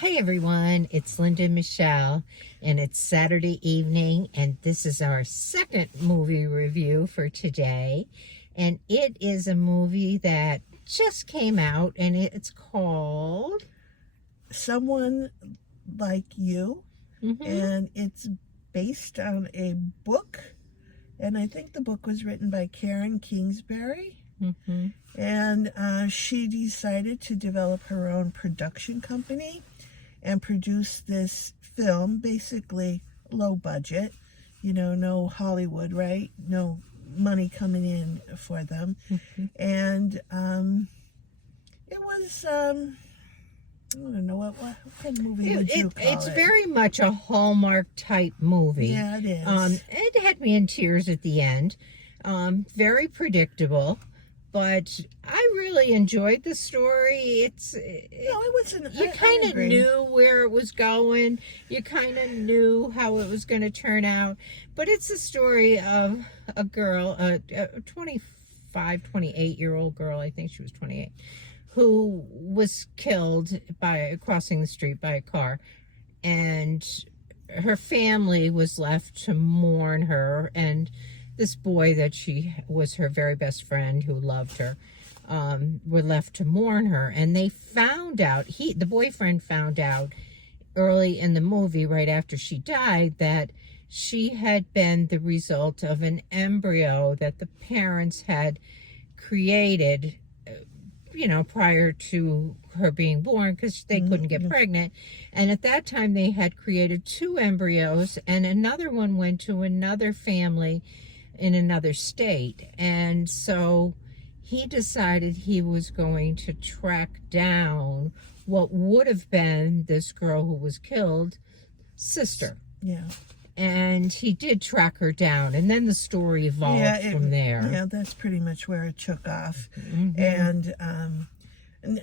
Hi everyone, it's Linda Michelle, and it's Saturday evening, and this is our second movie review for today. And it is a movie that just came out, and it's called Someone Like You, and it's based on a book, and I think the book was written by Karen Kingsbury. And she decided to develop her own production company and produce this film, basically low budget, no Hollywood, right? No money coming in for them. And it was, I don't know, what kind of movie would you call it? It's very much a Hallmark type movie. Yeah, it is. It had me in tears at the end. Very predictable. But I really enjoyed the story. It wasn't. You kind of knew where it was going. You kind of knew how it was going to turn out. But it's a story of a girl, a 25, 28-year-old girl, I think she was 28, who was killed by crossing the street by a car. And her family was left to mourn her, and this boy that she was her very best friend who loved her, were left to mourn her. And they found out, the boyfriend found out early in the movie, right after she died, that she had been the result of an embryo that the parents had created, prior to her being born, because they couldn't get pregnant. And at that time they had created 2 embryos, and another one went to another family in another state. And so he decided he was going to track down what would have been this girl who was killed, sister. Yeah. And he did track her down, and then the story evolved from there. Yeah, that's pretty much where it took off. And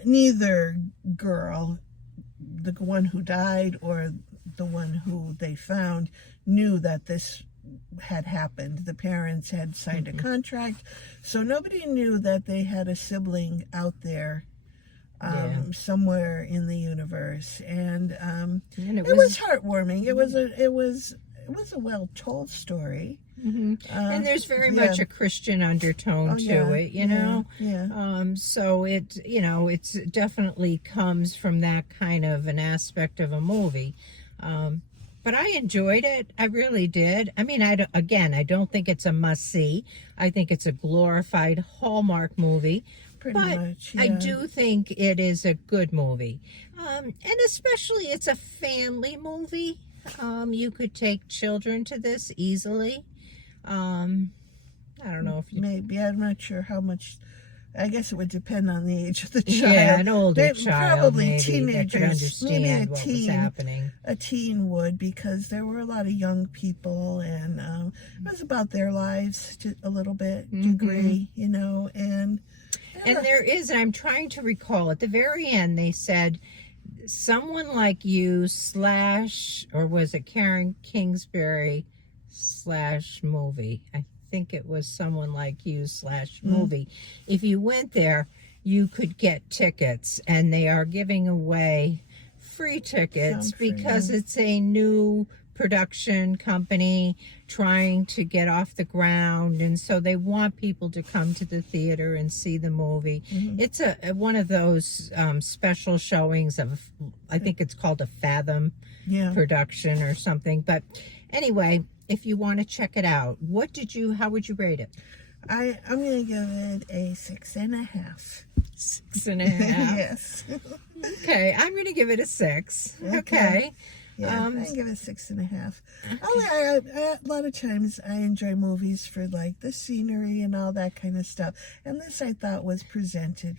neither girl, the one who died or the one who they found, knew that this had happened. The parents had signed a contract, so nobody knew that they had a sibling out there somewhere in the universe. And it was heartwarming. It was a well told story. And there's very much a Christian undertone to it, you know. So it definitely comes from that kind of an aspect of a movie. But I enjoyed it. I really did. I mean, I don't think it's a must-see. I think it's a glorified Hallmark movie. Pretty much, yeah. I do think it is a good movie. And especially it's a family movie. You could take children to this easily. I don't know if you... Maybe. I'm not sure how much... I guess it would depend on the age of the child. Yeah, an older child, probably maybe, teenagers, that could understand maybe what was happening. A teen would, because there were a lot of young people, and it was about their lives to a little bit degree, and there is, and I'm trying to recall, at the very end they said, someone like you / or was it Karen Kingsbury / movie? I think it was someone like you / movie. If you went there, you could get tickets, and they are giving away free tickets because it's a new production company trying to get off the ground, and so they want people to come to the theater and see the movie. It's one of those special showings of, I think it's called a Fathom production or something. But anyway, if you want to check it out, how would you rate it? I'm going to give it a 6.5. 6.5? Yes. Okay, I'm going to give it a 6. Okay. Yeah, I give it 6.5. A lot of times I enjoy movies for like the scenery and all that kind of stuff, and this I thought was presented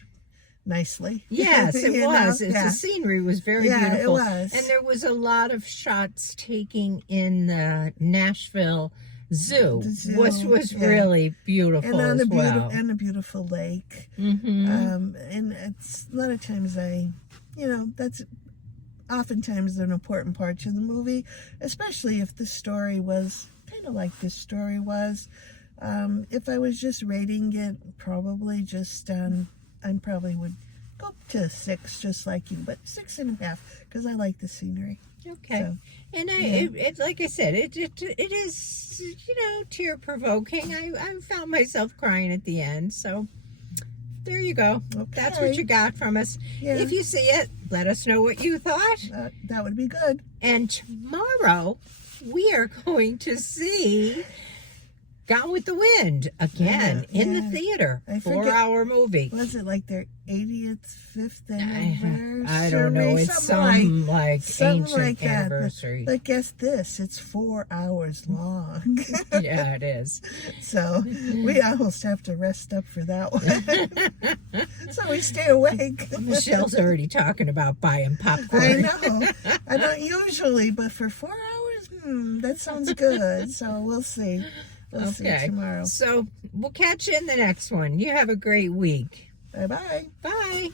nicely. Yes, it was. The scenery was very beautiful. It was. And there was a lot of shots taking in the Nashville Zoo, which was really beautiful and as well. And a beautiful lake. And it's a lot of times that's oftentimes an important part to the movie, especially if the story was kind of like this story was. If I was just rating it, probably just I probably would go to 6, just like you, but 6.5 because I like the scenery. Okay. So, And yeah. it like I said, it is, tear provoking. I found myself crying at the end. So there you go. Okay. That's what you got from us. Yeah. If you see it, let us know what you thought. That would be good. And tomorrow we are going to see Gone with the Wind again in the theater. I forget. 4-hour movie. Was it like their 85th anniversary? I don't know. It's something like something ancient like that. anniversary. But guess this, it's 4 hours long. Yeah, it is. So we almost have to rest up for that one. So we stay awake. Michelle's already talking about buying popcorn. I know. I don't usually, but for 4 hours, that sounds good. So we'll see. We'll see tomorrow. So we'll catch you in the next one. You have a great week. Bye-bye. Bye.